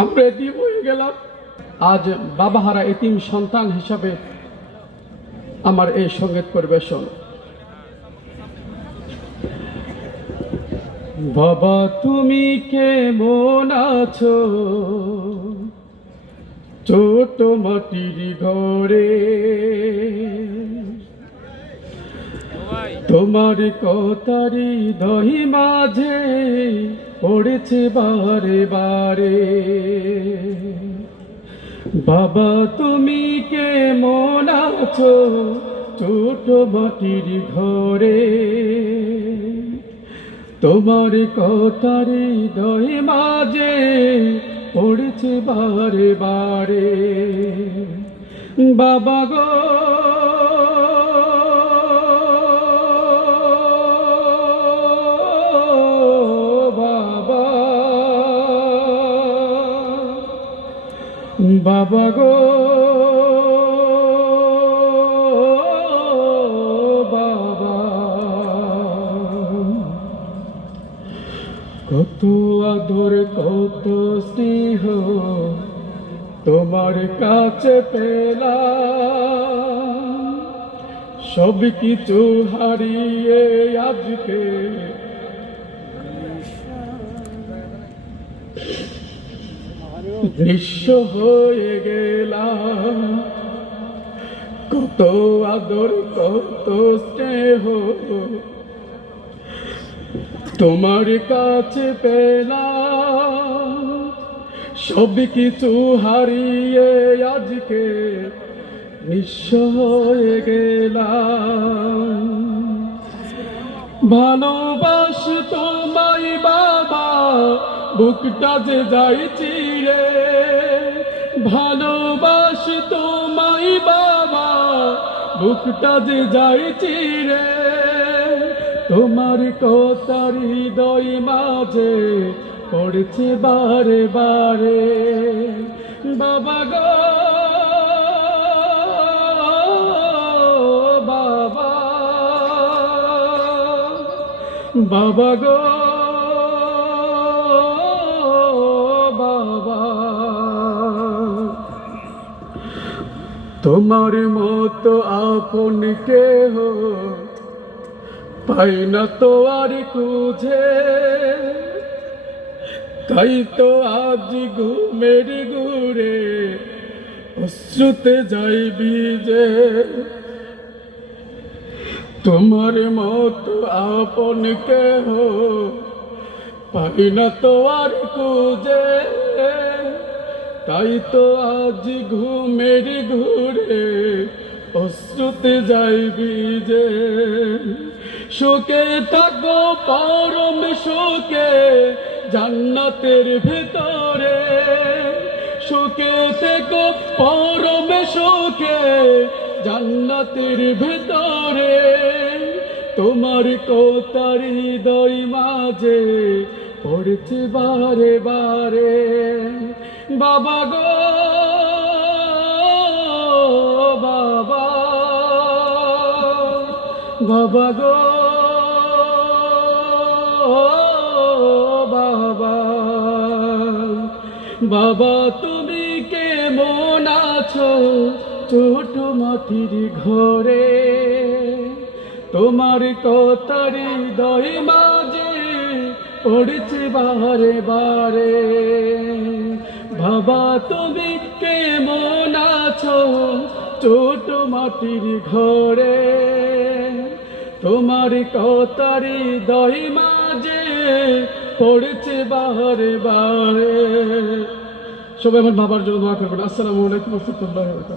আমরা এতিম হয়ে গেলাম। আজ বাবাহারা এতিম সন্তান হিসাবে আমার এই সঙ্গীত পরিবেশন। বাবা তুমি কেমন আছো ছোট মাটির ঘরে, তোমার কথারি দহি মাঝে পড়েছে বারে বারে। বাবা তুমি কেমন আছো ছোট মাটির ঘরে, তোমার কথারি দহি মাঝে পড়েছে বারে বারে। বাবা গো বাবা গো বাবা, কত আদর কত স্নেহ তোমার কাছে পেলাম, সব কিছু হারিয়ে আজকে নিঃস্ব হয়ে গেলাম। কত আদর কত স্নেহ তোমার কাছে পেলাম, সব কিছু হারিয়ে আজকে নিঃস্ব হয়ে গেলাম। ভালোবাস তোমায় বাবা বুকটা যে যাই চিরে, ভালোবাস তোমায় বাবা বুকটা যে যাই চিরে, তোমার কথার হৃদয় মাঝে পড়েছে বারে বারে। বাবা গো বাবা, বাবা গো বাবা, তোমার মতো আপন কেহ পাই না তো আর খুঁজে, তাই তো আজ ঘুমের ঘুরে অশ্রুতে যাই ভিজে। তোমার মতো আপন কেহ পাই না তো আর খুঁজে, তাই তো আজ ঘুমের ঘুরে অশ্রুতে যাই ভিজে। শোকে থাকো পরম শোকে জান্নাতের ভেতরে, শোকে থেকো পরম শোকে জান্নাতের ভেতরে, তোমার কথার হৃদয় মাঝে পড়েছে বারে বারে। বাবা গো বাবা, বাবা গো বাবা, বাবা তুমি কেমন আছো ছোট মাটির ঘরে, তোমার কথার হৃদয় মাঝে পড়েছে বারে বারে। বাবা তুমি কেমন আছো ছোট মাটির ঘরে, তোমার কথার হৃদয় মাঝে পড়েছে বারে বারে। সবাই আমার বাবার জন্য দোয়া করবেন। আসসালামু আলাইকুম ওয়া রাহমাতুল্লাহি ওয়া বারাকাতুহু।